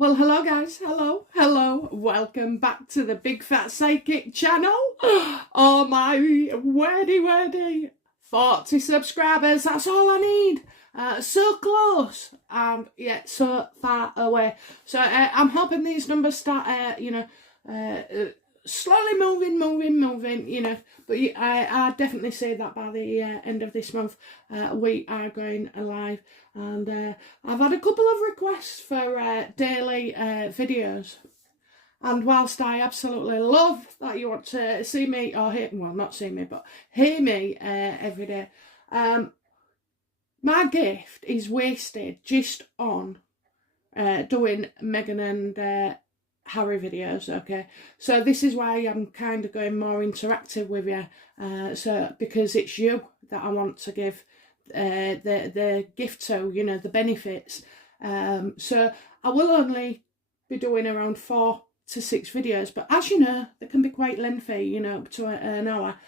Well, hello guys, hello, welcome back to the Big Fat Psychic channel. Oh my wordy, 40 subscribers, that's all I need. So close and yet so far away. So I'm hoping these numbers start, slowly moving, but I definitely say that by the end of this month we are going live, and I've had a couple of requests for daily videos, and whilst I absolutely love that you want to see me or hear, well, not see me but hear me every day, my gift is wasted just on doing Meghan and Harry videos. Okay, so this is why I'm kind of going more interactive with you, so because it's you that I want to give the gift to, the benefits. So I will only be doing around 4 to 6 videos, but as you know, they can be quite lengthy, up to an hour.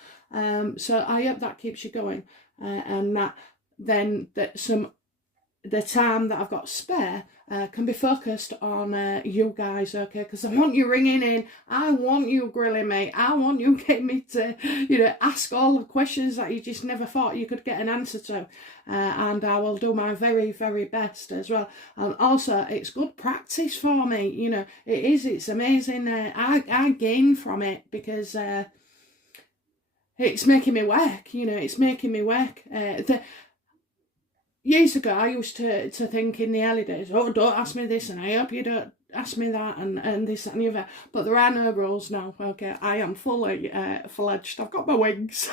So I hope that keeps you going, and that then the time that I've got spare can be focused on you guys, okay? Because I want you ringing in, I want you grilling me, I want you getting me to, ask all the questions that you just never thought you could get an answer to, and I will do my very, very best as well. And also, it's good practice for me, it's amazing. I gain from it because it's making me work, it's making me work. Years ago, I used to think in the early days, oh, don't ask me this, and I hope you don't ask me that, and this, that, and the other. But there are no rules now, okay? I am fully fledged. I've got my wings.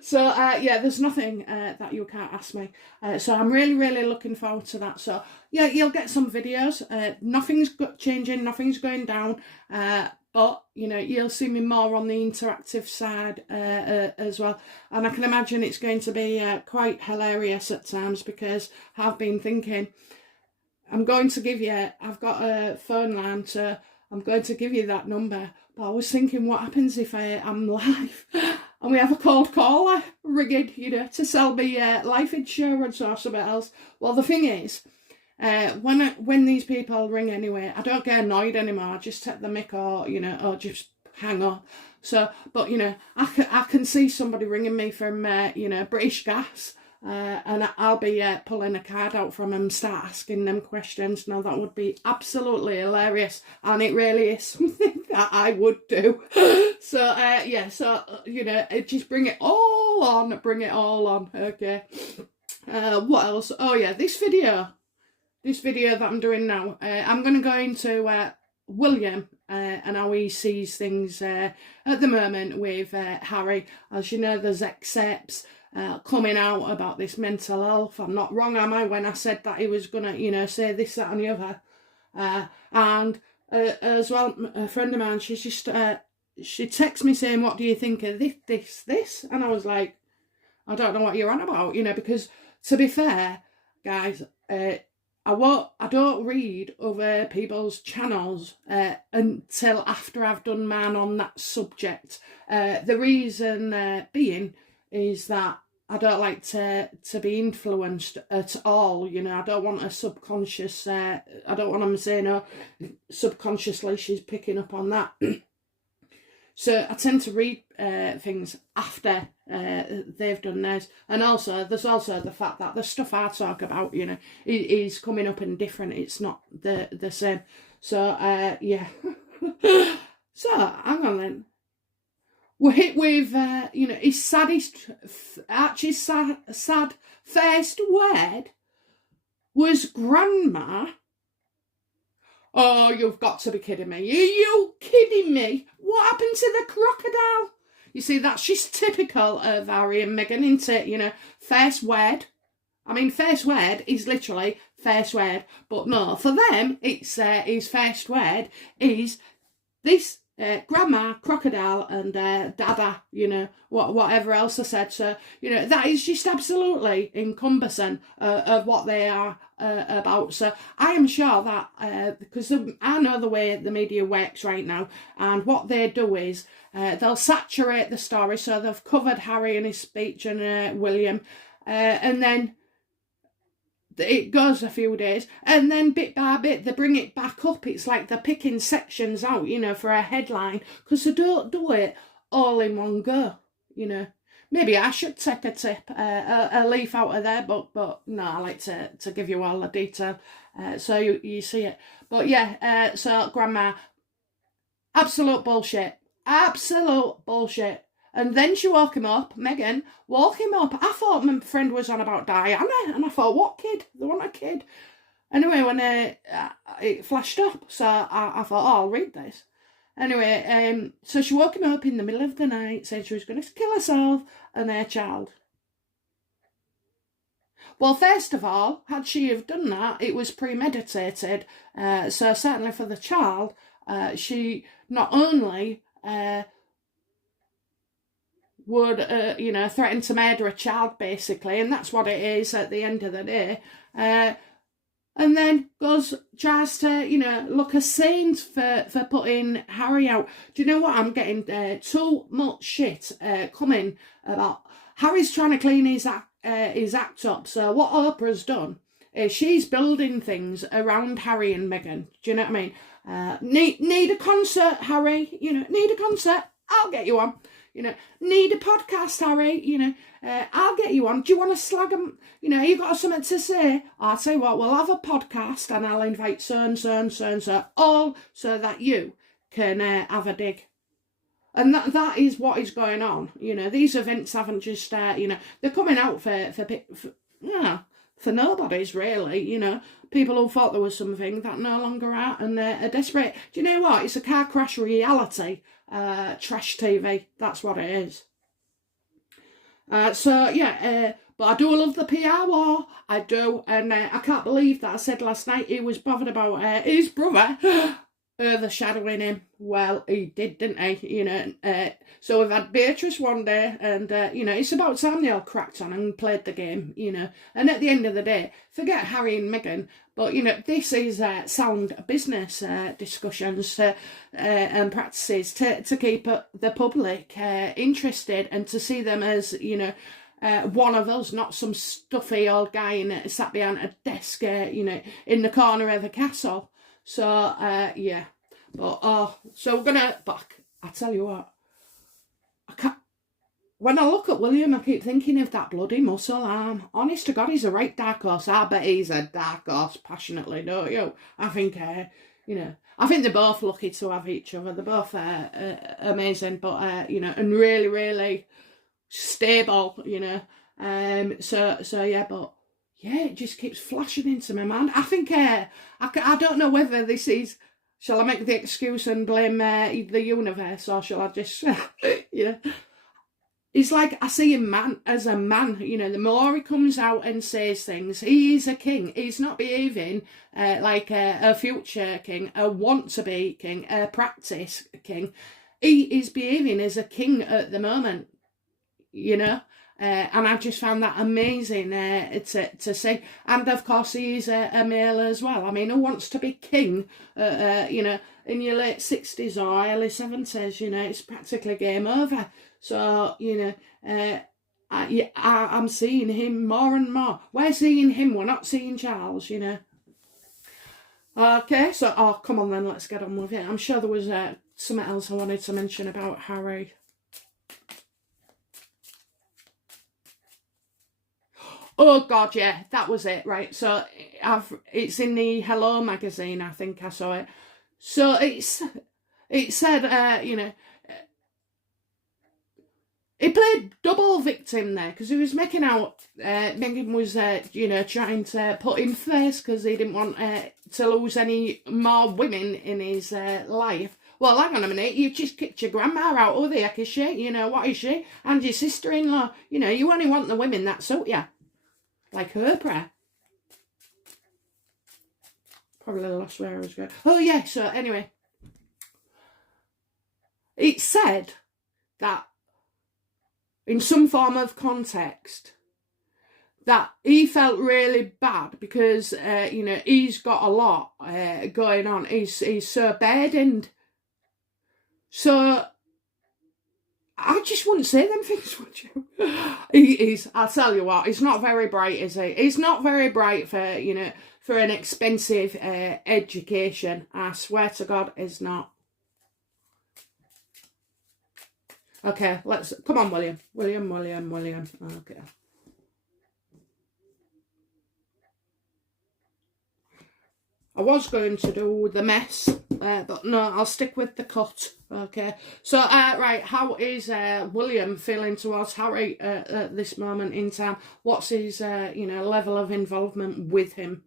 So, yeah, there's nothing that you can't ask me. So I'm really, really looking forward to that. So, yeah, you'll get some videos. Nothing's changing, nothing's going down. But, you'll see me more on the interactive side as well. And I can imagine it's going to be quite hilarious at times, because I've been thinking, I've got a phone line, so I'm going to give you that number. But I was thinking, what happens if I'm live and we have a cold caller ringing, to sell me life insurance or something else? Well, the thing is, when these people ring anyway, I don't get annoyed anymore. I just take the mic, or just hang up. So, but I can see somebody ringing me from British Gas, and I'll be pulling a card out from them, start asking them questions. Now that would be absolutely hilarious, and it really is something that I would do. So yeah, so just bring it all on. Okay. What else? Oh yeah, this video that I'm doing now, I'm going to go into William and how he sees things at the moment with Harry. As you know, there's excerpts coming out about this mental health. I'm not wrong, am I, when I said that he was going to, say this, that and the other. And as well, a friend of mine, she's just, she texts me saying, what do you think of this? And I was like, I don't know what you're on about, because to be fair, guys, I don't read other people's channels until after I've done mine on that subject. The reason being is that I don't like to be influenced at all. I don't want a subconscious, I don't want them saying, oh, subconsciously she's picking up on that. So I tend to read things after they've done theirs. And also, there's also the fact that the stuff I talk about, is coming up and different. It's not the same. So, yeah. So, hang on then. We're hit with, his saddest, Archie's sad first word was grandma. Oh, you've got to be kidding me. Are you kidding me? What happened to the crocodile? You see, that's just typical of Harry and Meghan, isn't it? First word. I mean, first word is literally first word. But no, for them, it's his first word is this, grandma, crocodile, and dada, whatever else I said. So, that is just absolutely encompassing of what they are about. So I am sure that, because I know the way the media works right now, and what they do is they'll saturate the story. So they've covered Harry and his speech and William, and then it goes a few days, and then bit by bit they bring it back up. It's like they're picking sections out, you know, for a headline, because they don't do it all in one go, you know. Maybe I should take a tip, a leaf out of their book, but no, I like to give you all the detail, so you see it. But yeah, so grandma, absolute bullshit. Absolute bullshit. And then she woke him up, Megan, woke him up. I thought my friend was on about Diana, and I thought, what kid? They want a kid. Anyway, when it flashed up, so I thought, oh, I'll read this. Anyway, so she woke him up in the middle of the night, saying she was going to kill herself and their child. Well, first of all, had she have done that, it was premeditated. So certainly for the child, she not only would, threaten to murder a child, basically, and that's what it is at the end of the day. And then tries to, look a saint for putting Harry out. Do you know what? I'm getting too much shit coming about. Harry's trying to clean his act up. So what Oprah's done is she's building things around Harry and Meghan. Do you know what I mean? Need a concert, Harry? Need a concert? I'll get you one. Need a podcast, Harry? I'll get you on. Do you want to slag them? You got something to say? I'll tell you what, we'll have a podcast and I'll invite so and so and so and so, all so that you can have a dig. And that is what is going on. These events haven't just, they're coming out for nobodies, really. People who thought there was something that no longer are, and are desperate. Do you know what? It's a car crash reality. Trash TV, that's what it is. But I do love the PR war, I do, and I can't believe that I said last night he was bothered about his brother overshadowing him. Well, he did, didn't he? So we've had Beatrice one day, and it's about time they all cracked on and played the game, and at the end of the day, forget Harry and Meghan, but this is sound business discussions and practices to keep the public interested, and to see them as one of us, not some stuffy old guy sat behind a desk in the corner of a castle. So yeah, but so we're gonna back. I tell you what, I can't. When I look at William, I keep thinking of that bloody muscle arm. Honest to God, he's a right dark horse. I bet he's a dark horse passionately, don't you? I think, I think they're both lucky to have each other. They're both amazing, but, and really, really stable, So yeah, but yeah, it just keeps flashing into my mind. I think, I don't know whether this is, shall I make the excuse and blame the universe, or shall I just, It's like I see him as a man, the more he comes out and says things, he is a king. He's not behaving like a future king, a want-to-be king, a practice king. He is behaving as a king at the moment, and I just found that amazing to see. And of course, he's a male as well. I mean, who wants to be king, in your late 60s or early 70s, it's practically game over. So, I'm seeing him more and more. We're seeing him, we're not seeing Charles, Okay, so, come on then, let's get on with it. I'm sure there was something else I wanted to mention about Harry. Oh God, yeah, that was it, right? So it's in the Hello magazine, I think I saw it. So it said, he played double victim there, because he was making out Meghan was, trying to put him first because he didn't want to lose any more women in his life. Well, hang on a minute, you just kicked your grandma out. Who the heck is she? What is she? And your sister-in-law. You only want the women that suit you. Like Oprah. Probably lost where I was going. Oh, yeah, so anyway. It said that, in some form of context, that he felt really bad because, he's got a lot going on. He's so burdened. So, I just wouldn't say them things, would you? I'll tell you what, he's not very bright, is he? He's not very bright for, for an expensive education. I swear to God, he's not. Okay, come on, William. William. Okay. I was going to do the mess, but no, I'll stick with the cut. Okay. So, right, how is William feeling towards Harry at this moment in time? What's his, level of involvement with him?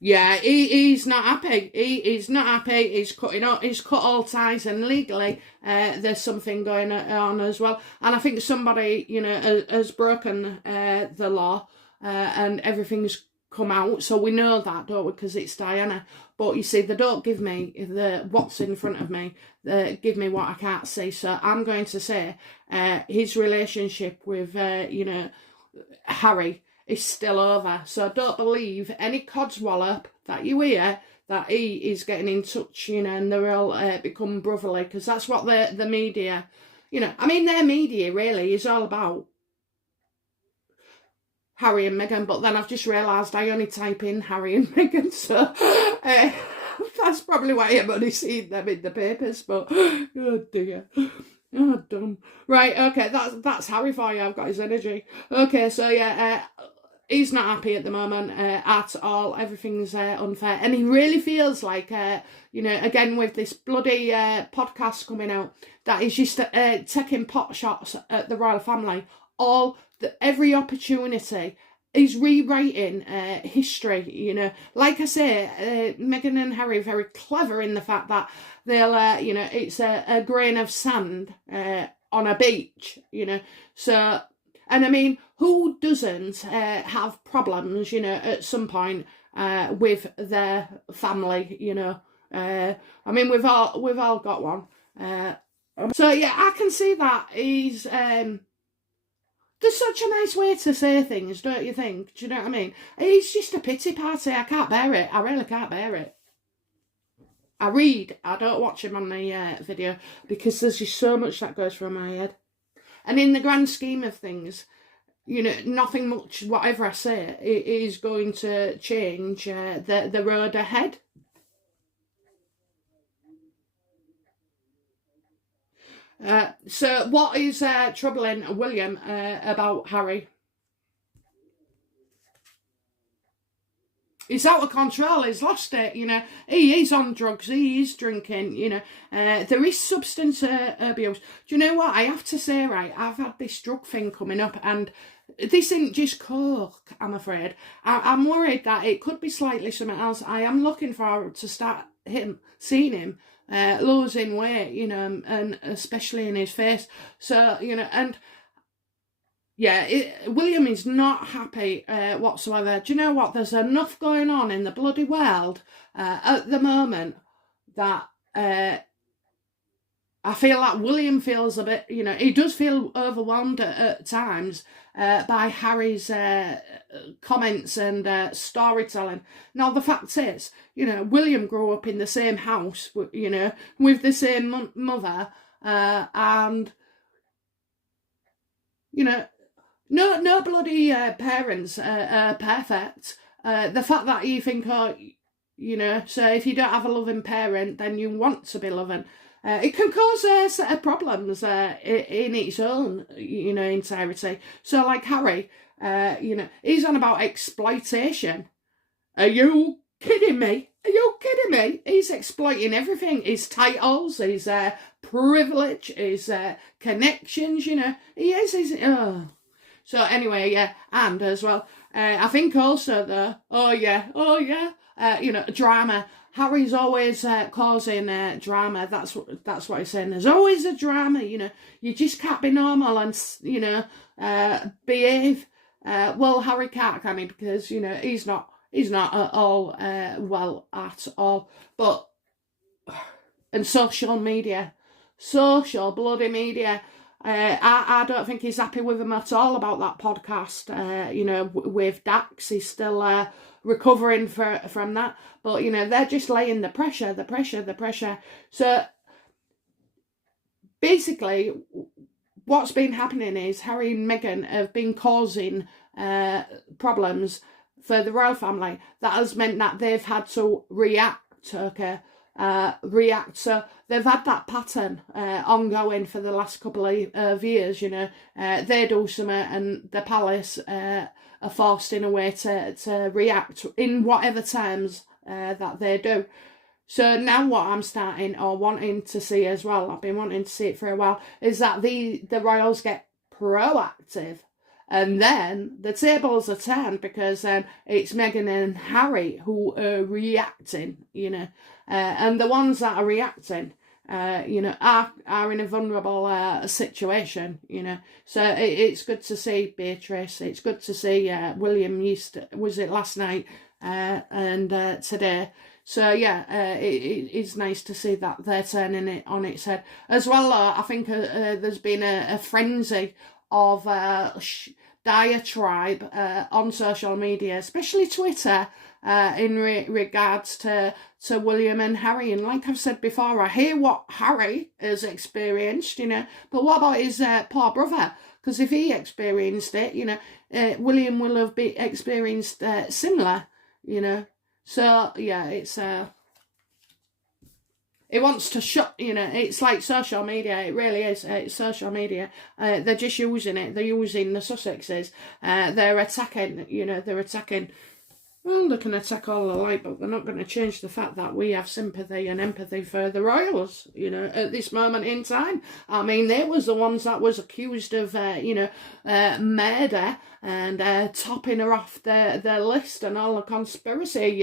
Yeah, he's not happy. He's not happy. He's he's cut all ties, and legally, there's something going on as well. And I think somebody, has broken the law, and everything's come out. So we know that, don't we? Because it's Diana. But you see, they don't give me what's in front of me. They give me what I can't see. So I'm going to say, his relationship with, Harry is still over. So don't believe any codswallop that you hear that he is getting in touch, and they're all become brotherly, because that's what the media, their media really is all about Harry and Meghan. But then I've just realised I only type in Harry and Meghan, so that's probably why I've only seen them in the papers. But oh dear. Oh, dumb. Right, okay, that's Harry for you. I've got his energy. Okay, so yeah, he's not happy at the moment at all. Everything's unfair. And he really feels like, again, with this bloody podcast coming out, that he's just taking pot shots at the royal family. Every opportunity. He's rewriting history, Like I say, Meghan and Harry are very clever in the fact that they'll, it's a grain of sand on a beach, So, and I mean, who doesn't have problems, at some point with their family, I mean, we've all got one. So yeah, I can see that he's. There's such a nice way to say things, don't you think? Do you know what I mean? It's just a pity party. I can't bear it. I really can't bear it. I read. I don't watch him on the video, because there's just so much that goes through my head. And in the grand scheme of things, nothing much, whatever I say, it is going to change the road ahead. So what is troubling William about Harry? He's out of control. He's lost it. He is on drugs. He is drinking. There is substance abuse. Do you know what? I have to say, right, I've had this drug thing coming up, and this isn't just coke, I'm afraid. I'm worried that it could be slightly something else. I am looking forward to start seeing him losing weight, and especially in his face. So, and yeah, William is not happy whatsoever. Do you know what? There's enough going on in the bloody world at the moment that I feel like William feels a bit, he does feel overwhelmed at times by Harry's comments and storytelling. Now, the fact is, William grew up in the same house, with the same mother, and, no bloody parents are perfect. The fact that you think, so if you don't have a loving parent, then you want to be loving. It can cause a set of problems in its own, entirety. So, like Harry, he's on about exploitation. Are you kidding me? Are you kidding me? He's exploiting everything. His titles, his privilege, his connections, He is. So anyway, yeah, and as well, I think also drama. Harry's always causing drama. That's what he's saying. There's always a drama. You just can't be normal and behave. Well, Harry can't, can he? Because he's not at all well at all. But and social bloody media. I don't think he's happy with him at all about that podcast. You know, with Dax, he's still recovering from that. But, you know, they're just laying the pressure. So basically, what's been happening is Harry and Meghan have been causing problems for the royal family. That has meant that they've had to react, okay? So they've had that pattern ongoing for the last couple of years, you know. They do something and the palace are forced in a way to react in whatever terms that they do. So now what I'm starting or wanting to see as well, I've been wanting to see it for a while, is that the royals get proactive. And then the tables are turned because it's Meghan and Harry who are reacting, you know. And the ones that are reacting, you know, are in a vulnerable situation, you know. So it's good to see Beatrice. It's good to see William was it last night and today. So yeah, it's nice to see that they're turning it on its head. As well, I think there's been a frenzy of diatribe on social media, especially Twitter, in regards to William and Harry. And like I've said before, I hear what Harry has experienced, you know, but what about his poor brother? Because if he experienced it, you know, William will have experienced similar, you know. So yeah, it's it wants to shut, you know, it's like social media, it really is, it's social media. They're just using it, they're using the Sussexes, they're attacking, you know, well, they can attack all alike, but they're not going to change the fact that we have sympathy and empathy for the royals, you know, at this moment in time. I mean, they was the ones that was accused of, you know, murder and topping her off their list and all the conspiracy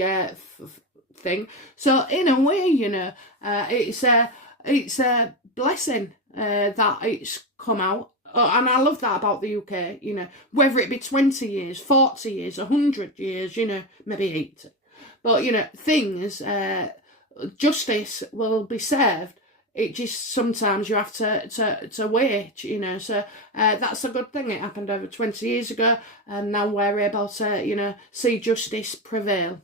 thing. So in a way, you know, it's a blessing that it's come out. And I love that about the UK, you know, whether it be 20 years, 40 years, 100 years, you know, maybe 80. But, you know, things, justice will be served. It just sometimes you have to wait, you know. So that's a good thing. It happened over 20 years ago, and now we're able to, you know, see justice prevail.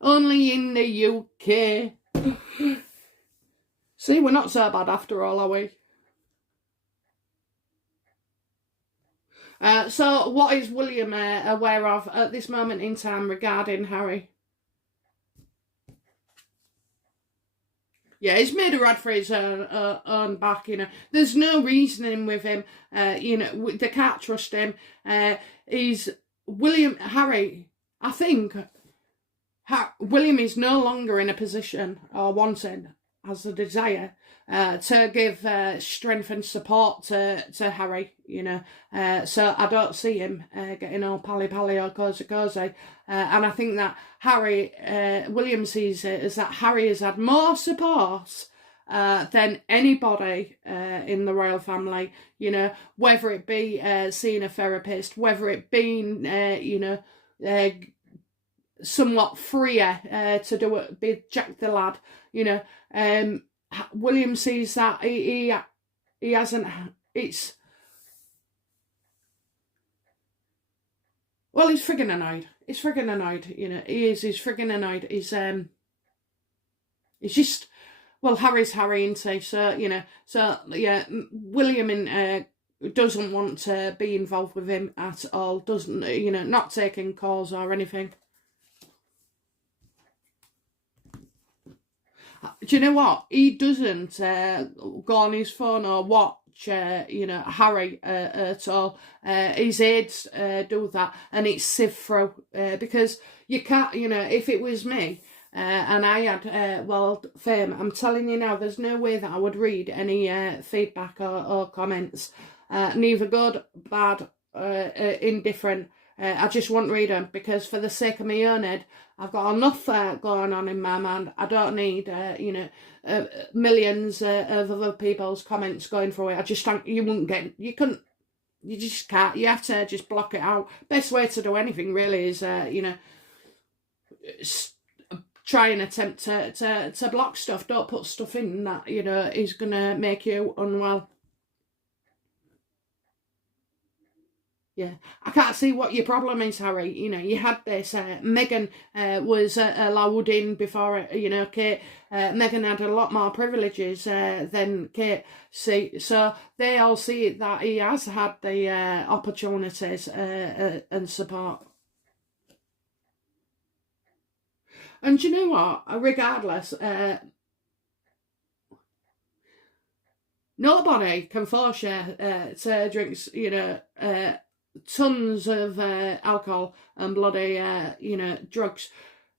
Only in the UK. See, we're not so bad after all, are we? So what is William aware of at this moment in time regarding Harry? Yeah, he's made a rod for his own back, you know. There's no reasoning with him, you know, they can't trust him. Harry, I think, William is no longer in a position or wanting, has a desire to give strength and support to Harry, you know. So I don't see him getting all pally or cozy. And I think that William sees it as that Harry has had more support than anybody in the royal family, you know, whether it be seeing a therapist, whether it being, you know, somewhat freer to do it, be Jack the Lad, you know. William sees that he hasn't. He's friggin' annoyed. He's friggin' annoyed. You know, he is. He's friggin' annoyed. He's just, well, Harry's Harry, isn't he? So you know. So yeah, William doesn't want to be involved with him at all. Doesn't, you know, not taking calls or anything. Do you know what? He doesn't go on his phone or watch, you know, Harry at all. His aides do that, and it's sieve through because you can't, you know, if it was me and I had world fame, I'm telling you now, there's no way that I would read any feedback or comments, neither good, bad, indifferent. I just won't read them because for the sake of my own head, I've got enough going on in my mind. I don't need, you know, millions of other people's comments going through it. I just think you just can't. You have to just block it out. Best way to do anything really is, you know, try and attempt to block stuff. Don't put stuff in that, you know, is going to make you unwell. Yeah, I can't see what your problem is, Harry. You know, you had this, Meghan was allowed in before, you know, Kate. Meghan had a lot more privileges than Kate. See, so they all see that he has had the opportunities and support. And you know what? Regardless, nobody can force you to drink, you know, tons of alcohol and bloody, you know, drugs.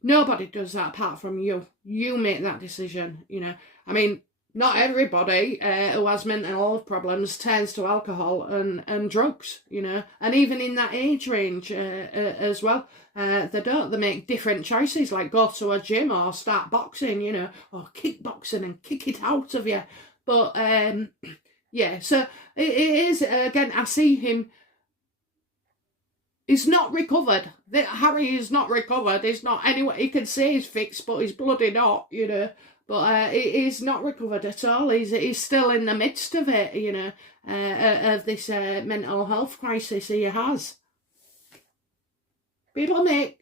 Nobody does that apart from you. You make that decision, you know. I mean, not everybody who has mental health problems turns to alcohol and drugs, you know. And even in that age range as well, they don't. They make different choices, like go to a gym or start boxing, you know, or kickboxing and kick it out of you. But, yeah, so it is, again, I see him. He's not recovered. Harry is not recovered. He's not anyway. He can say he's fixed, but he's bloody not, you know. But he's not recovered at all. He's still in the midst of it, you know, of this mental health crisis he has. People make.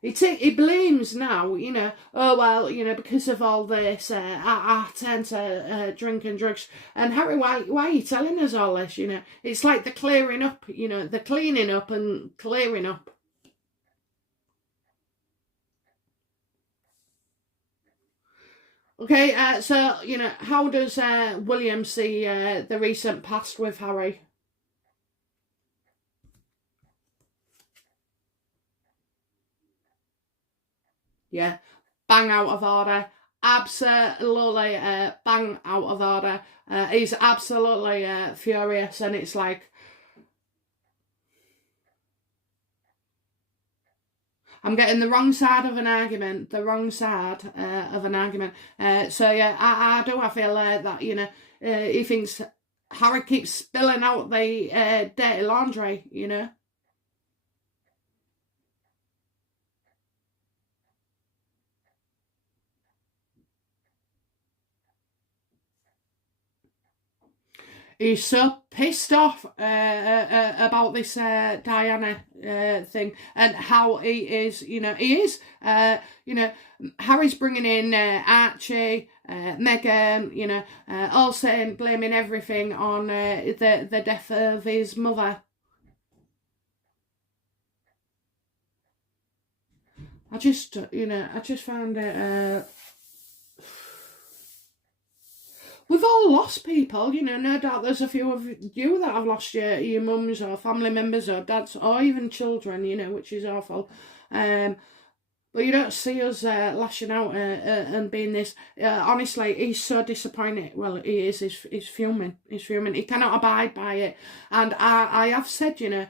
He blames now, you know, oh, well, you know, because of all this, I tend to drink and drugs. And Harry, why are you telling us all this, you know? It's like the clearing up, you know, the cleaning up and clearing up. Okay, so, you know, how does William see the recent past with Harry? Yeah, bang out of order. Absolutely bang out of order. He's absolutely furious, and it's like, I'm getting the wrong side of an argument. The wrong side of an argument. So yeah, I do. I feel that, you know, he thinks Harry keeps spilling out the dirty laundry, you know. He's so pissed off about this Diana thing, and how he is, you know, you know, Harry's bringing in Archie, Meghan, you know, all saying, blaming everything on the death of his mother. I just, you know, I just found it... We've all lost people, you know, no doubt there's a few of you that have lost your mums or family members or dads or even children, you know, which is awful. But you don't see us lashing out and being this. Honestly, he's so disappointed. Well, he is. He's fuming. He's fuming. He cannot abide by it. And I have said, you know,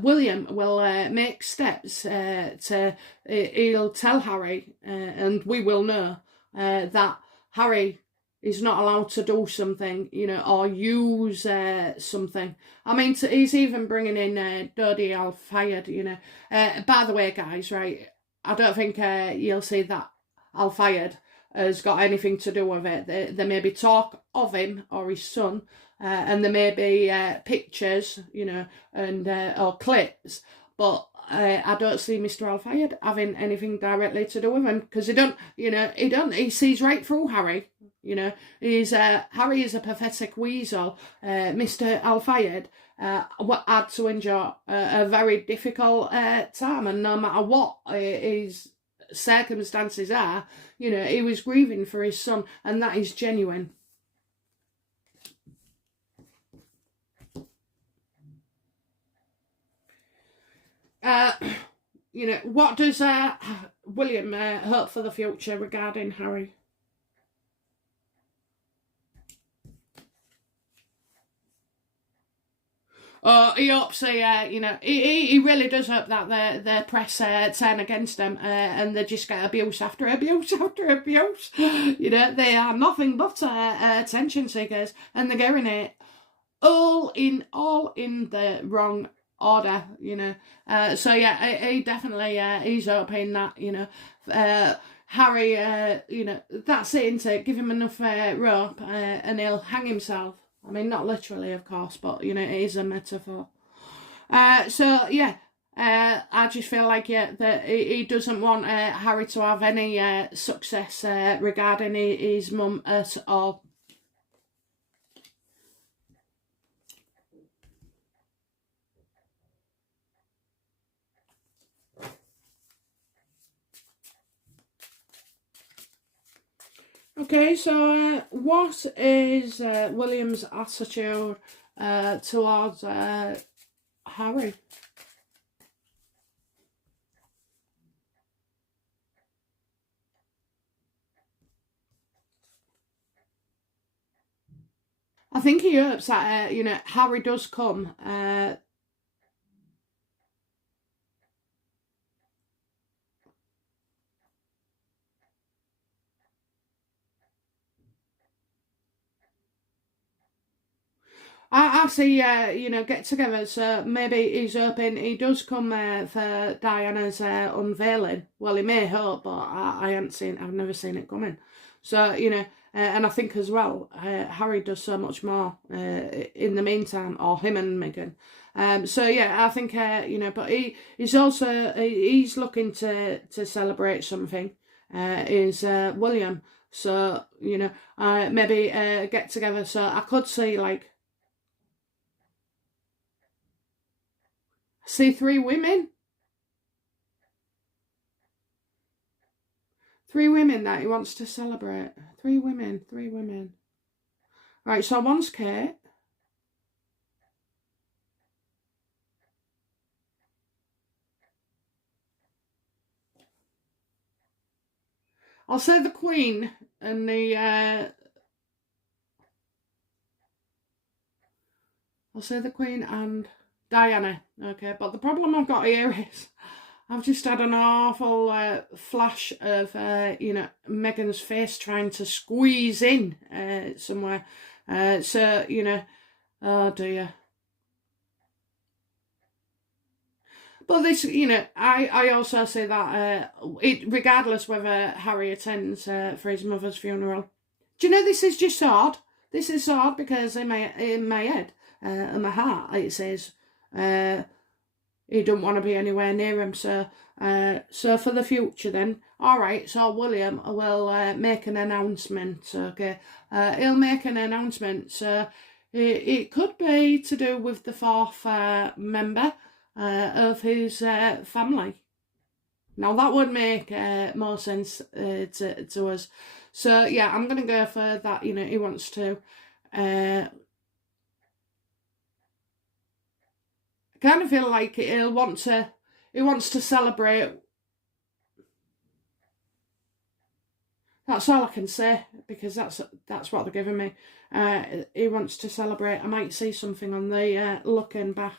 William will make steps he'll tell Harry, and we will know that Harry is not allowed to do something, you know, or use something. I mean, he's even bringing in Dodi Al-Fayed, you know. By the way, guys, right, I don't think you'll see that Al-Fayed has got anything to do with it. There may be talk of him or his son, and there may be pictures, you know, and or clips, but I don't see Mr. Al-Fayed having anything directly to do with him, because he sees right through Harry. You know, Harry is a pathetic weasel. Mr. Al-Fayed had to endure a very difficult time, and no matter what his circumstances are, you know, he was grieving for his son, and that is genuine. You know, what does William hope for the future regarding Harry? He hopes he really does hope that the press turn against them and they just get abuse after abuse after abuse. You know, they are nothing but attention seekers, and they're getting it all in the wrong order, you know. So yeah, he definitely he's hoping that, you know, Harry, you know, that's it, isn't it? Give him enough rope and he'll hang himself. I mean, not literally, of course, but, you know, it is a metaphor. So, yeah, I just feel like, yeah, that he doesn't want Harry to have any success regarding his mum at all. Okay, so what is William's attitude towards Harry? I think he hopes that, you know, Harry does come. I see, you know, get together, so maybe he's hoping he does come for Diana's unveiling. Well, he may hope, but I've never seen it coming. So, you know, and I think as well, Harry does so much more in the meantime, or him and Meghan. So yeah, I think, you know, but he's also, he's looking to celebrate something, is William. So, you know, maybe get together. So I could see, like, see three women. Three women that he wants to celebrate. Three women, three women. Right, so one's Kate. I'll say the Queen and the I'll say the Queen and Diana. Okay, but the problem I've got here is I've just had an awful flash of, you know, Meghan's face trying to squeeze in somewhere. So, you know, oh dear. But this, you know, I also say that regardless whether Harry attends for his mother's funeral. Do you know, this is just odd? This is odd because in my head, in my heart, it says he don't want to be anywhere near him. So, so for the future, then, all right. So William will make an announcement. Okay, he'll make an announcement. So it could be to do with the fourth member of his family. Now that would make more sense to us. So yeah, I'm gonna go for that. You know, he wants to kind of feel like he wants to celebrate. That's all I can say because that's what they're giving me. He wants to celebrate. I might see something on the looking back.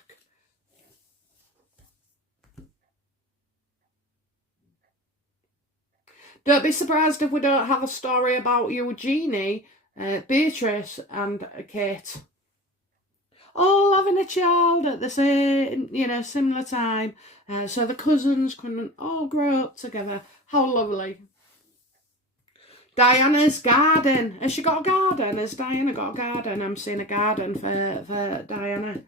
Don't be surprised if we don't have a story about Eugenie, Beatrice, and Kate all having a child at the same, you know, similar time. So the cousins can all grow up together. How lovely. Diana's garden. Has she got a garden? Has Diana got a garden? I'm seeing a garden for Diana.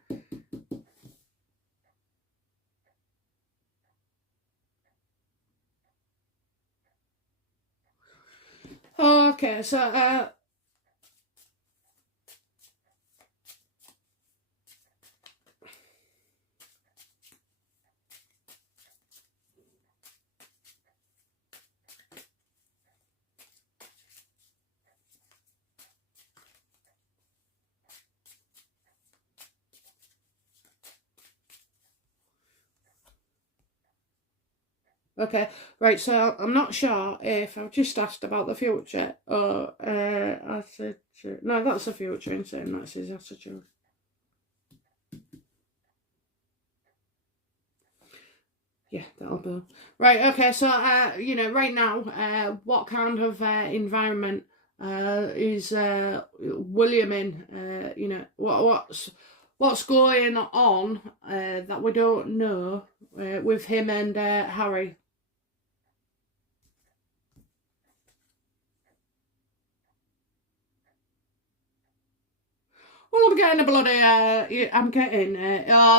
Okay, so okay, right, so I'm not sure if I've just asked about the future or attitude. No, that's the future, isn't it? That's his attitude. Yeah, that'll do. Right, okay, so, you know, right now, what kind of environment is William in? You know, what's going on that we don't know with him and Harry. Well, I'm getting a bloody, oh,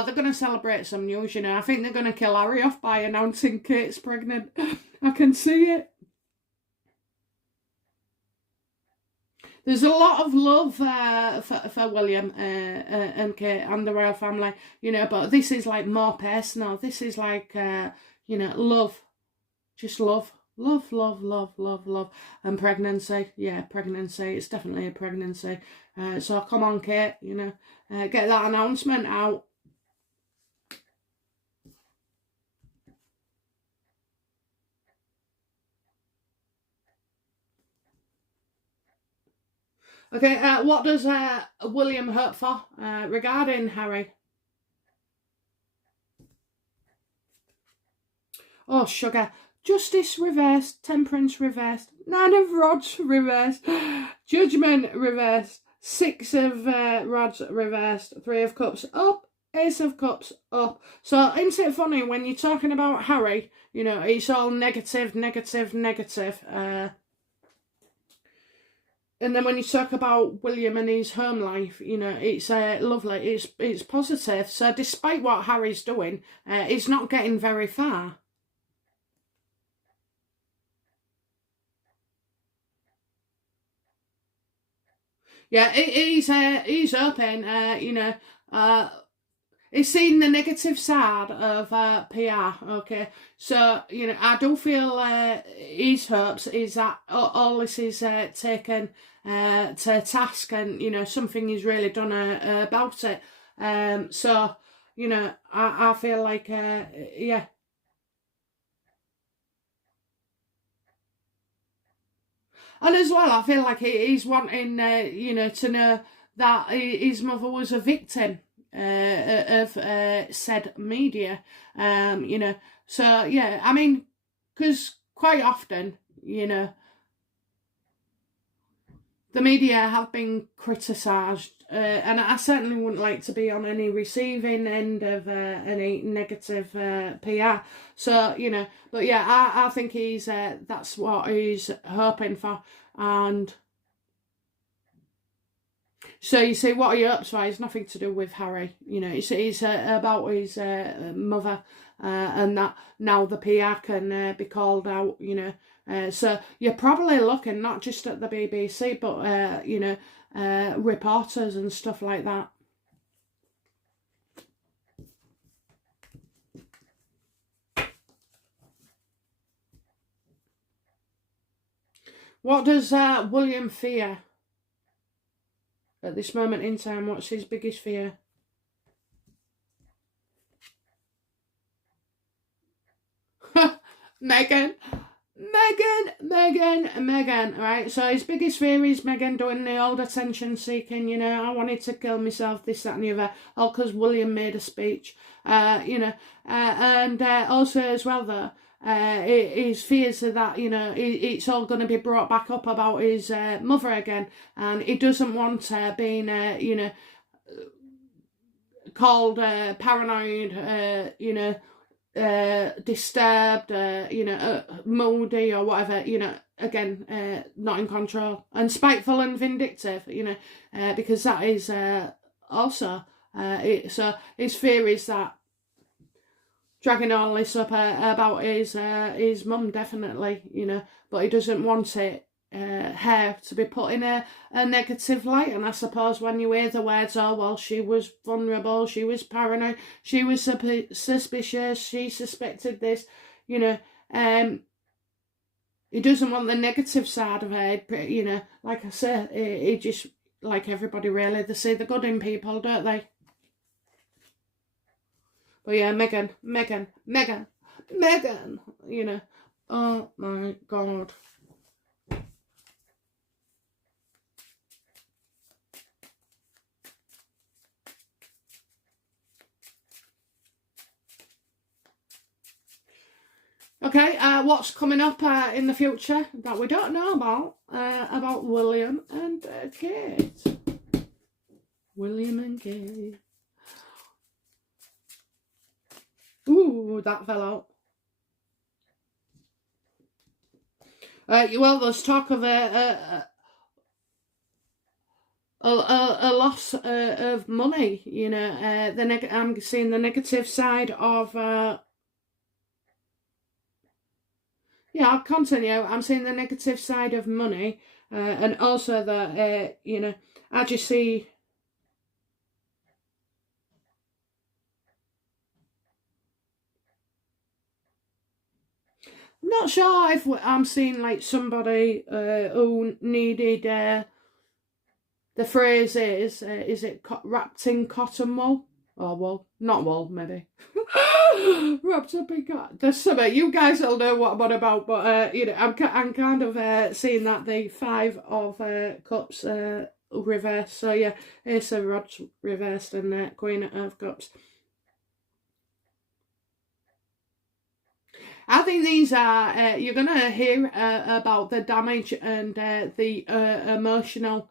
they're going to celebrate some news, you know. I think they're going to kill Harry off by announcing Kate's pregnant. I can see it. There's a lot of love for William and Kate and the royal family, you know, but this is like more personal. This is like, you know, love. Just love. Love, love, love, love, love. And pregnancy. Yeah, pregnancy. It's definitely a pregnancy. So come on, Kate, you know, get that announcement out. Okay, what does William hope for regarding Harry? Oh, sugar. Justice reversed, temperance reversed, 9 of rods reversed, judgment reversed, 6 of rods reversed, 3 of cups up, Ace of cups up. So isn't it funny when you're talking about Harry, you know, it's all negative, negative, negative. And then when you talk about William and his home life, you know, it's lovely, it's positive. So despite what Harry's doing, it's not getting very far. Yeah, he's open, you know, he's seen the negative side of PR, okay? So, you know, I do feel his hopes is that all this is taken to task and, you know, something is really done about it. So, you know, I feel like, yeah. And as well, I feel like he's wanting, you know, to know that his mother was a victim of said media, you know. So, yeah, I mean, because quite often, you know, the media have been criticised, and I certainly wouldn't like to be on any receiving end of any negative PR. So, you know, but yeah, I think he's that's what he's hoping for. And so you see, what he hopes for is nothing to do with Harry. You know, it's about his mother, and that now the PR can be called out, you know. So you're probably looking not just at the BBC, but, you know, reporters and stuff like that. What does William fear at this moment in time? What's his biggest fear? Meghan. Meghan, right? So his biggest fear is Meghan doing the old attention seeking, you know, I wanted to kill myself, this, that and the other, all because William made a speech, you know, and also as well though, his fears are that, you know, it's all going to be brought back up about his mother again, and he doesn't want being, you know, called paranoid, you know, disturbed, you know, moody or whatever, you know, again, not in control, and spiteful and vindictive, you know, because that is also, so his fear is that dragging all this up about his mum, definitely, you know, but he doesn't want it her to be put in a negative light. And I suppose when you hear the words, oh well, she was vulnerable, she was paranoid, she was suspicious, she suspected this, you know, he doesn't want the negative side of it, you know, like I said, he just, like everybody really, they see the good in people, don't they? But yeah, Meghan, you know, oh my God. Okay, what's coming up in the future that we don't know about William and Kate? William and Kate. Ooh, that fell out. Well, there's talk of a loss of money. You know, I'm seeing the negative side of. Yeah, I'll continue. I'm seeing the negative side of money, and also that you know, I just see. I'm not sure if I'm seeing like somebody who needed. The phrase is it wrapped in cotton wool? Or wool? Not wool, maybe. Wrapped up in cotton. There's something. You guys will know what I'm on about, but, you know, I'm kind of seeing that the Five of Cups reversed. So, yeah, Ace of Rods reversed and Queen of Cups. I think these are, you're going to hear about the damage and the emotional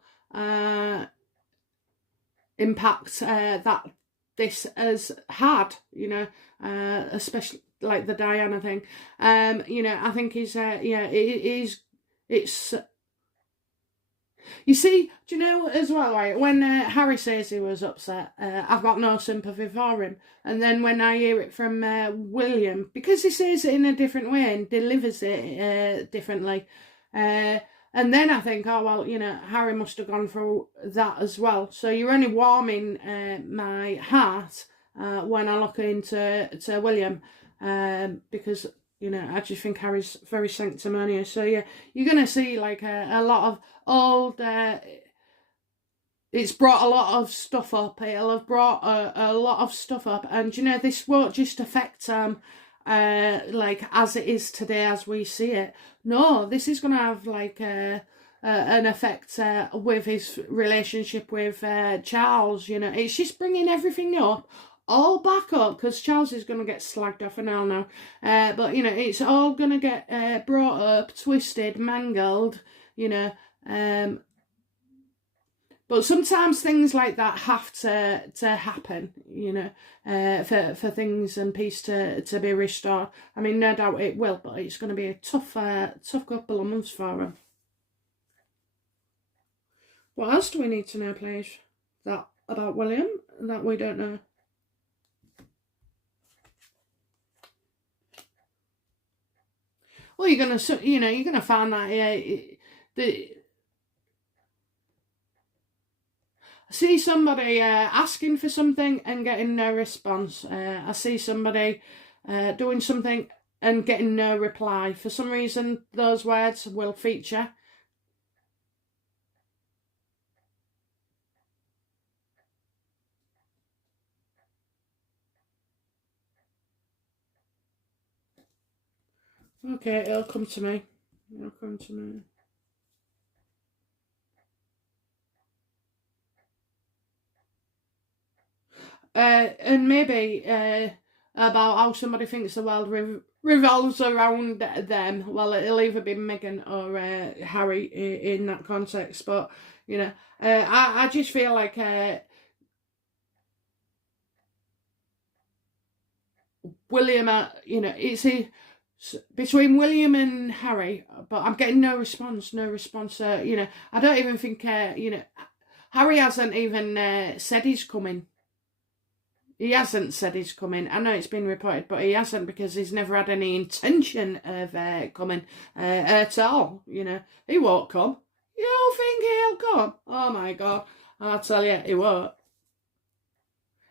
impact that this has had, you know, especially like the Diana thing. You know, I think it's you see, do you know as well, right, when Harry says he was upset, I've got no sympathy for him. And then when I hear it from William, because he says it in a different way and delivers it differently, and then I think, oh, well, you know, Harry must have gone through that as well. So you're only warming my heart when I look into William, because, you know, I just think Harry's very sanctimonious. So, yeah, you're going to see, like, a lot of old... it's brought a lot of stuff up. It'll have brought a lot of stuff up. And, you know, this won't just affect like as it is today as we see it. No, this is going to have like an effect with his relationship with Charles. You know, it's just bringing everything up, all back up, because Charles is going to get slagged off and all now. But you know, it's all going to get brought up, twisted, mangled. You know, but sometimes things like that have to happen, you know, for things and peace to be restored. I mean, no doubt it will, but it's going to be a tough couple of months for him. What else do we need to know, please? That about William that we don't know. Well, you're gonna find that I see somebody asking for something and getting no response. I see somebody doing something and getting no reply. For some reason, those words will feature. Okay, it'll come to me. It'll come to me. And maybe about how somebody thinks the world revolves around them. Well, it'll either be Meghan or Harry in that context. But, you know, I just feel like William, you know, it's between William and Harry, but I'm getting no response. You know, I don't even think, you know, Harry hasn't even said he's coming. He hasn't said he's coming. I know it's been reported, but he hasn't, because he's never had any intention of coming at all. You know, he won't come. You think he'll come? Oh my God. I tell you, he won't.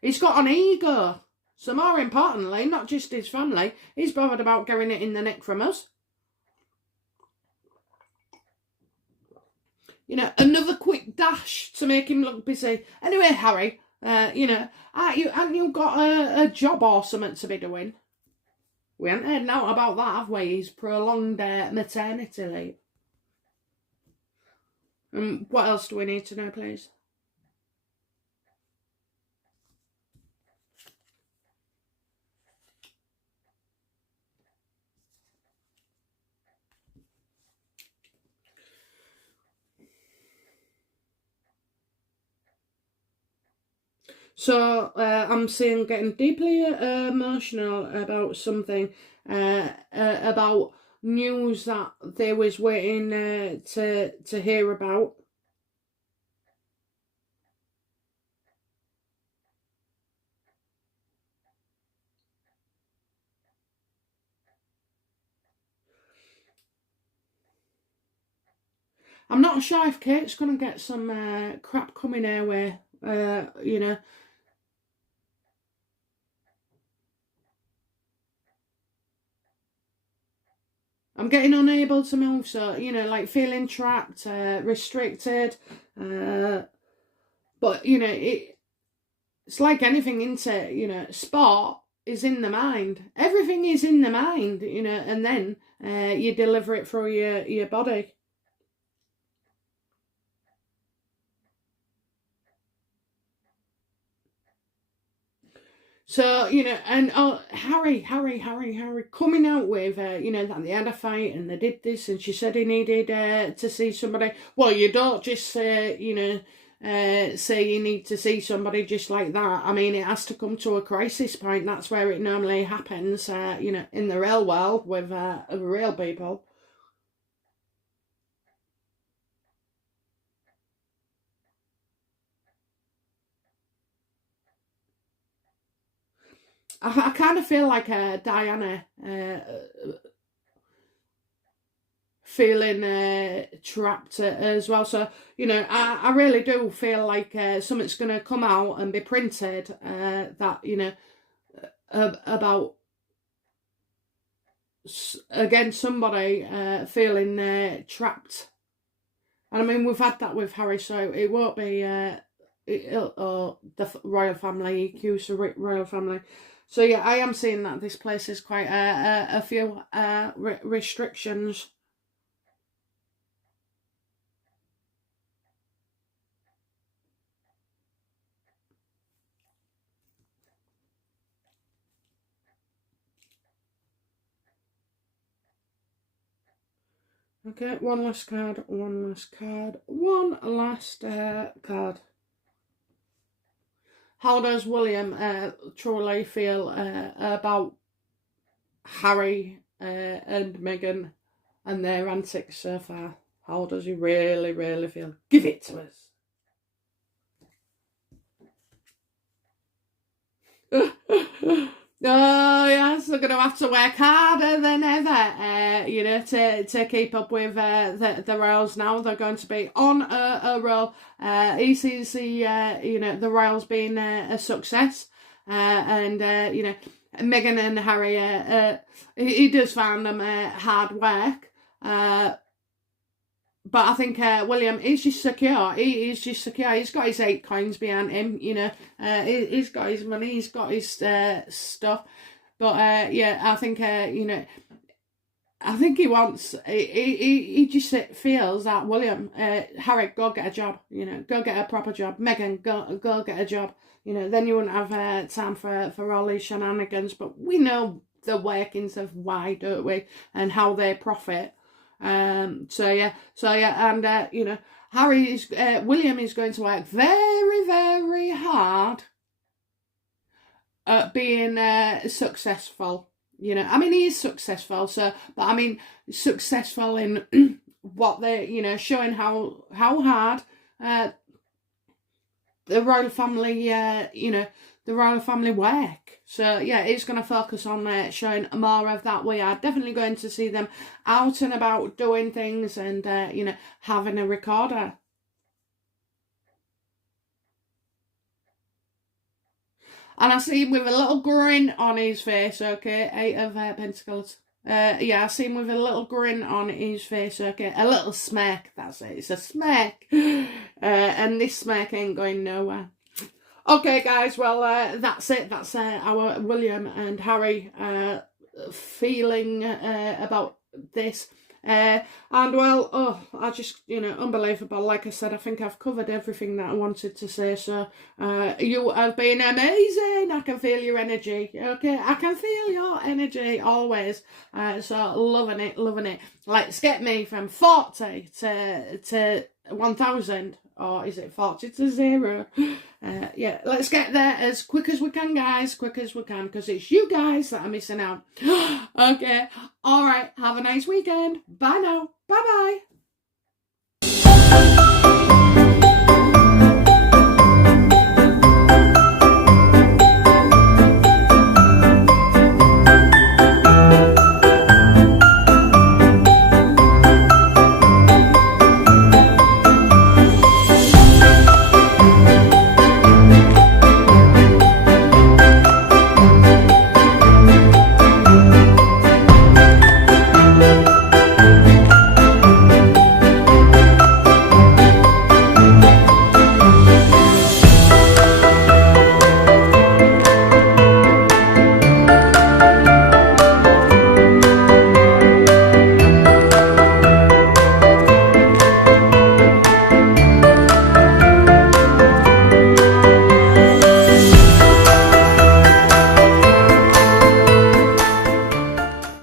He's got an ego. So more importantly, not just his family, he's bothered about getting it in the neck from us. You know, another quick dash to make him look busy. Anyway, Harry, you know, haven't you got a job or something to be doing? We haven't heard now about that, have we? He's prolonged maternity leave. What else do we need to know, please? So I'm seeing getting deeply emotional about something, about news that they was waiting to hear about. I'm not sure if Kate's gonna get some crap coming her way. You know, I'm getting unable to move, so you know, like feeling trapped, restricted. But you know, it's like anything into sport is in the mind. Everything is in the mind, and then you deliver it through your body. So, and Harry coming out with, that they had a fight and they did this, and she said he needed to see somebody. Well, you don't just say you need to see somebody just like that. I mean, it has to come to a crisis point. That's where it normally happens, in the real world with real people. I kind of feel like Diana feeling trapped as well. So, I really do feel like something's going to come out and be printed that, about, again, somebody feeling trapped. And I mean, we've had that with Harry, so it won't be the royal family, EQ's royal family. So yeah, I am seeing that this place is quite a few restrictions. Okay, one last card, one last card, one last card. How does William truly feel about Harry and Meghan and their antics so far? How does he really, really feel? Give it to us. Oh yes, they're going to have to work harder than ever, to keep up with the Royals now. They're going to be on a roll. He sees the Royals being a success, and Meghan and Harry, he does find them hard work. But I think William is just secure. He's just secure. He's got his 8 coins behind him. He's got his money. He's got his stuff. But yeah, I think I think he wants. He just feels that William, Harry, go get a job. Go get a proper job. Meghan, go get a job. Then you wouldn't have time for all these shenanigans. But we know the workings of why, don't we, and how they profit. So yeah, and Harry is William is going to work very, very hard at being successful. I mean, he is successful. So, but I mean, successful in what they, showing how hard the royal family, the royal family work. So yeah, it's going to focus on showing more of that. We are definitely going to see them out and about doing things and having a recorder. And I see him with a little grin on his face. Okay, 8 of Pentacles. Yeah, I see him with a little grin on his face. Okay, a little smirk. That's it. It's a smirk, and this smirk ain't going nowhere. Okay, guys, well, that's it. That's our William and Harry feeling about this. And well, I just, unbelievable. Like I said, I think I've covered everything that I wanted to say. So, you have been amazing. I can feel your energy. Okay, I can feel your energy always. So loving it. Let's get me from 40 to 1,000. or is it 40-0? Yeah, let's get there as quick as we can, guys, quick as we can, because it's you guys that are missing out. Okay, all right, have a nice weekend. Bye now. Bye-bye.